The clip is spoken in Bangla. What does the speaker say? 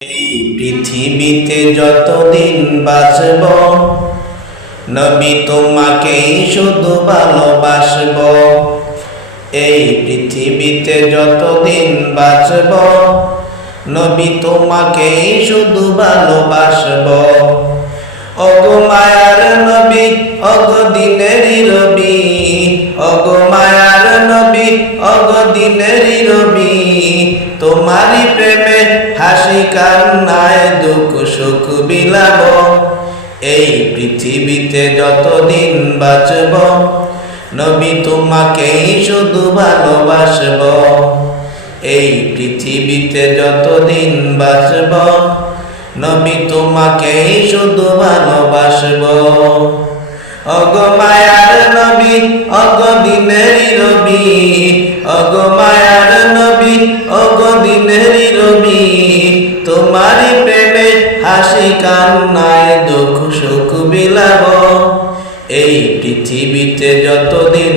এই পৃথিবীতে যতদিন বাঁচব, নবী তোমাকেই শুধু ভালোবাসব। এই পৃথিবীতে যতদিন বাঁচব, নবী তোমাকেই শুধু ভালোবাসব। অগো মায়ার নবী অগো দিনেরই রবি অগো মায়ার নবী অগো দিনেরই রবি, তোমারই প্রেমে হাসি কান্নায় দুঃখ সুখ বিলাব। এই পৃথিবীতে যতদিন বাঁচব, নবী তোমাকেই শুধু ভালোবাসব। এই পৃথিবীতে যতদিন বাঁচব, নবী তোমাকেই শুধু ভালোবাসব। মায়ার নবী, অগ দিনেরই রবি, অগ মায়ার নবী, অগ দিনেরই রবি। তোমারই প্রেমে হাসি কান্নায় দুঃখ সুখ বিলাব এই পৃথিবীতে যতদিন